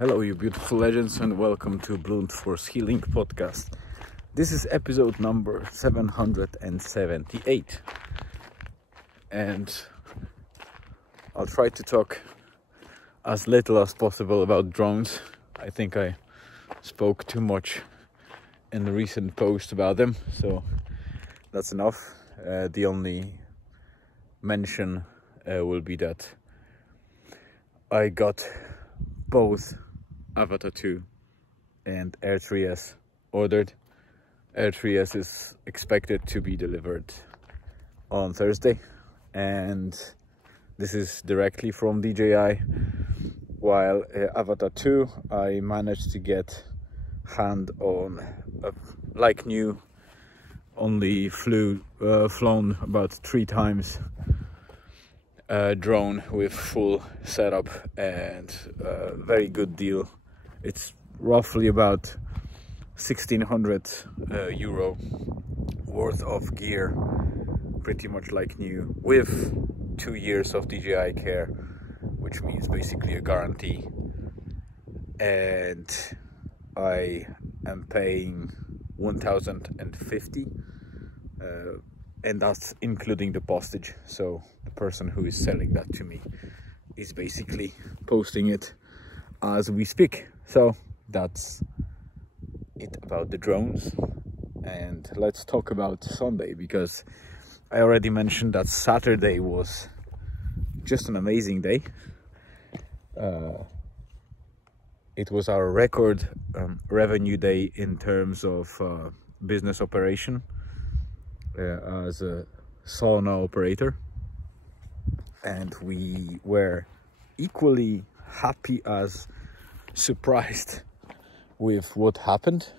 Hello, you beautiful legends, and welcome to Blunt Force Healing Podcast. This is episode number 778, and I'll try to talk as little as possible about drones. I think I spoke too much in the recent post about them, so that's enough. The only mention will be that I got both Avatar 2 and Air 3S ordered. Air 3S is expected to be delivered on Thursday, and this is directly from DJI, while Avatar 2 I managed to get hand on like new, only flown about 3 times drone with full setup, and very good deal. It's roughly about 1,600 euro worth of gear, pretty much like new, with 2 years of DJI care, which means basically a guarantee. And I am paying 1,050, and that's including the postage. So the person who is selling that to me is basically posting it as we speak. So that's it about the drones, and let's talk about Sunday, because I already mentioned that Saturday was just an amazing day. It was our record revenue day in terms of business operation as a sauna operator, and we were equally happy as surprised with what happened,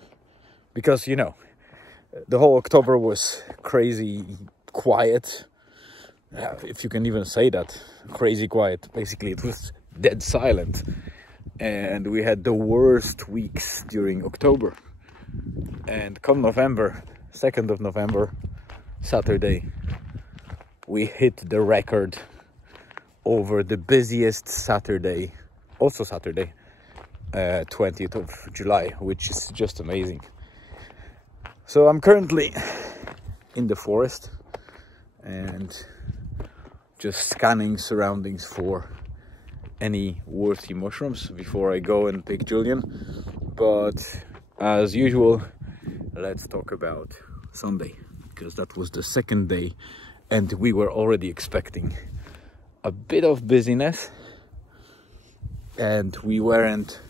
because the whole October was crazy quiet, if you can even say that. Crazy quiet. Basically it was dead silent, and we had the worst weeks during October. And come November, 2nd of November, Saturday, we hit the record over the busiest Saturday, also Saturday, 20th of July, which is just amazing. So I'm currently in the forest and just scanning surroundings for any worthy mushrooms before I go and pick Julian. But as usual, let's talk about Sunday, because that was the second day and we were already expecting a bit of busyness, and we weren't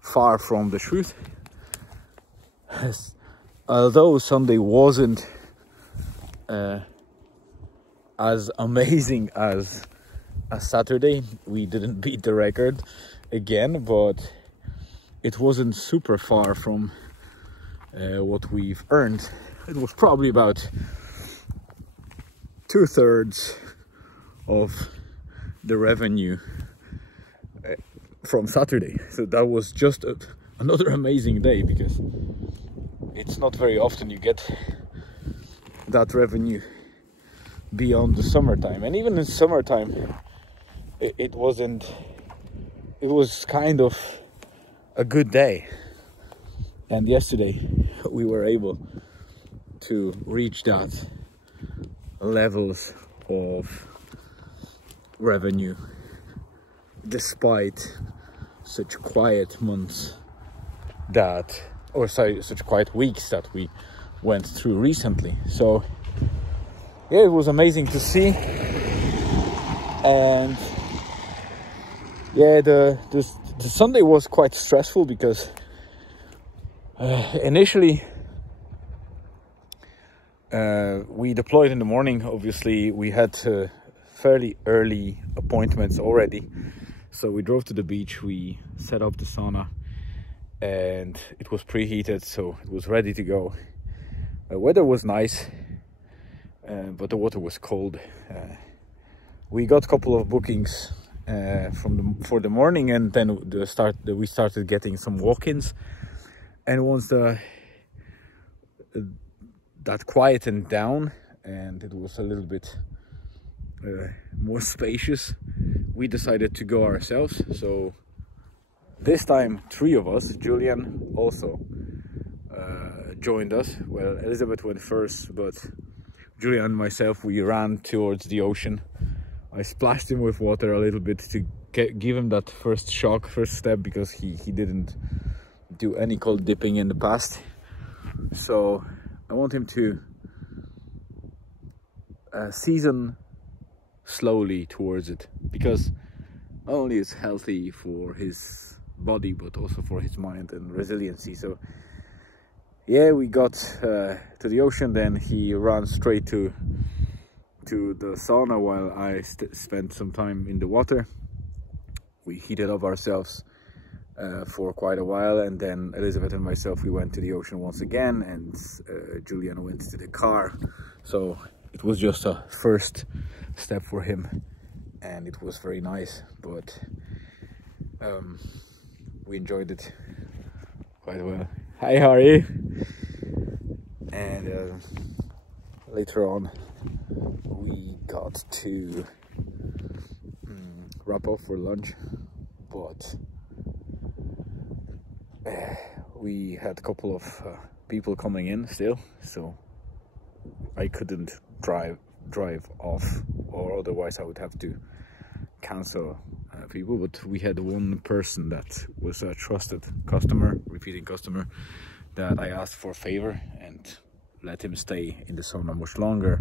far from the truth. Although Sunday wasn't as amazing as Saturday, we didn't beat the record again, but it wasn't super far from what we've earned. It was probably about 2/3 of the revenue from Saturday. So that was just another amazing day, because it's not very often you get that revenue beyond the summertime. And even in summertime it was kind of a good day. And yesterday we were able to reach that levels of revenue despite such quiet months such quiet weeks that we went through recently. So yeah, it was amazing to see. And yeah, the Sunday was quite stressful, because initially we deployed in the morning. Obviously we had fairly early appointments already, so we drove to the beach, we set up the sauna, and it was preheated, so it was ready to go. The weather was nice, but the water was cold. We got a couple of bookings for the morning, and then we started getting some walk-ins. And once that quietened down and it was a little bit more spacious, we decided to go ourselves. So This time 3 of us. Julian also joined us. Well, Elizabeth went first, but Julian and myself, we ran towards the ocean. I splashed him with water a little bit to give him that first step, because he didn't do any cold dipping in the past. So I want him to season slowly towards it, because not only is healthy for his body but also for his mind and resiliency. So yeah, we got to the ocean, then he ran straight to the sauna while I spent some time in the water. We heated up ourselves for quite a while, and then Elizabeth and myself, we went to the ocean once again, and Julian went to the car. So it was just a first step for him, and it was very nice, but we enjoyed it quite well. Hi, how are you? And later on we got to wrap up for lunch, but we had a couple of people coming in still, so I couldn't drive off, or otherwise I would have to cancel people. But we had one person that was a trusted customer, repeating customer, that I asked for a favor and let him stay in the sauna much longer,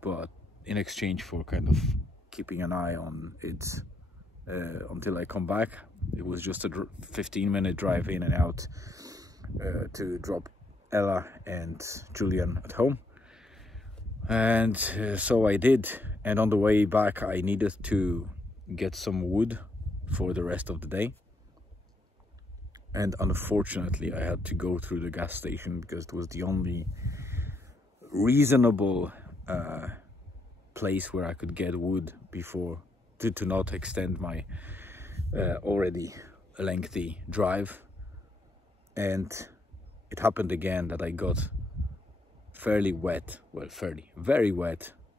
but in exchange for kind of keeping an eye on it until I come back. It was just a 15-minute drive in and out to drop Ella and Julian at home, and so I did. And on the way back I needed to get some wood for the rest of the day, and unfortunately I had to go through the gas station, because it was the only reasonable place where I could get wood before to not extend my already lengthy drive. And it happened again that I got very wet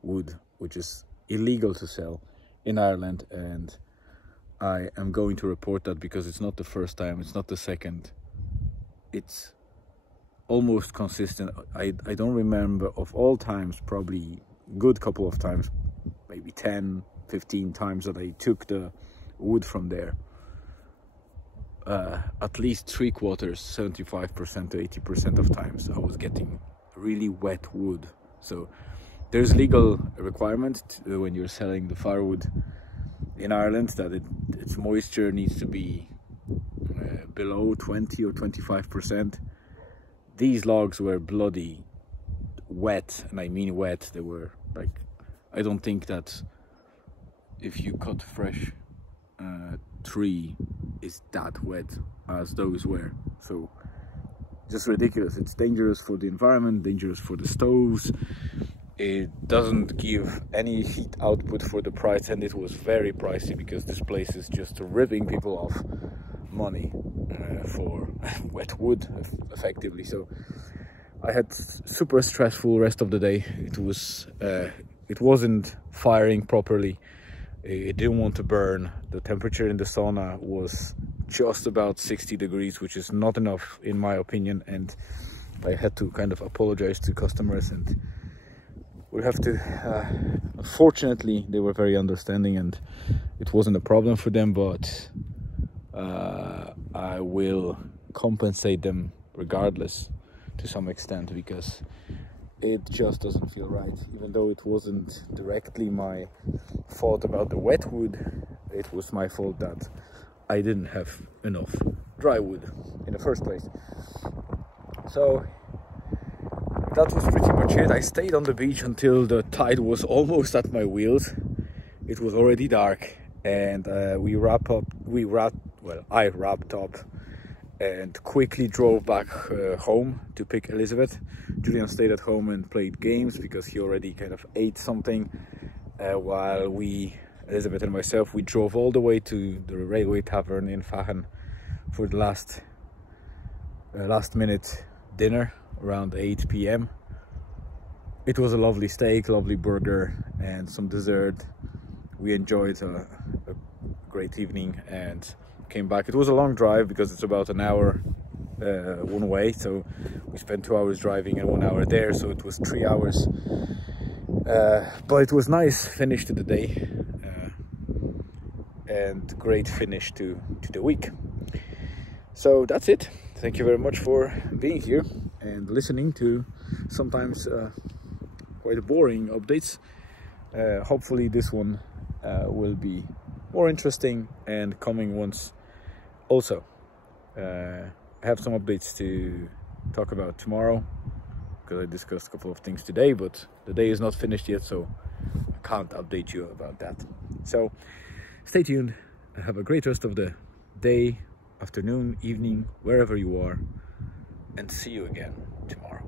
wood, which is illegal to sell in Ireland, and I am going to report that, because it's not the first time, it's not the second, it's almost consistent. I don't remember of all times, probably good couple of times, maybe 10-15 times that I took the wood from there. At least 3/4, 75% to 80% of times I was getting really wet wood. So there's legal requirement when you're selling the firewood in Ireland that its moisture needs to be below 20 or 25%. These logs were bloody wet, and I mean wet. They were like, I don't think that if you cut fresh tree is that wet as those were. So just ridiculous. It's dangerous for the environment, dangerous for the stoves. It doesn't give any heat output for the price, and it was very pricey, because this place is just ripping people off money for wet wood effectively. So I had super stressful rest of the day. It wasn't firing properly. It didn't want to burn. The temperature in the sauna was just about 60 degrees, which is not enough in my opinion, and I had to kind of apologize to customers, and we have to unfortunately they were very understanding and it wasn't a problem for them, but I will compensate them regardless to some extent, because it just doesn't feel right. Even though it wasn't directly my fault about the wet wood, it was my fault that I didn't have enough dry wood in the first place. So that was pretty much it. I stayed on the beach until the tide was almost at my wheels. It was already dark, and I wrapped up and quickly drove back home to pick Elizabeth. Julian stayed at home and played games, because he already kind of ate something, while Elizabeth and myself, we drove all the way to the Railway Tavern in Fahan for the last minute dinner around 8 p.m. It was a lovely steak, lovely burger, and some dessert. We enjoyed a great evening, and came back. It was a long drive because it's about an hour one way, so we spent 2 hours driving and 1 hour there, so it was 3 hours. But it was nice finish to the day, and great finish to the week. So that's it. Thank you very much for being here and listening to sometimes quite boring updates. Hopefully this one will be more interesting, and coming ones also. I have some updates to talk about tomorrow because I discussed a couple of things today, but the day is not finished yet, so I can't update you about that. So stay tuned, have a great rest of the day, afternoon, evening, wherever you are, and see you again tomorrow.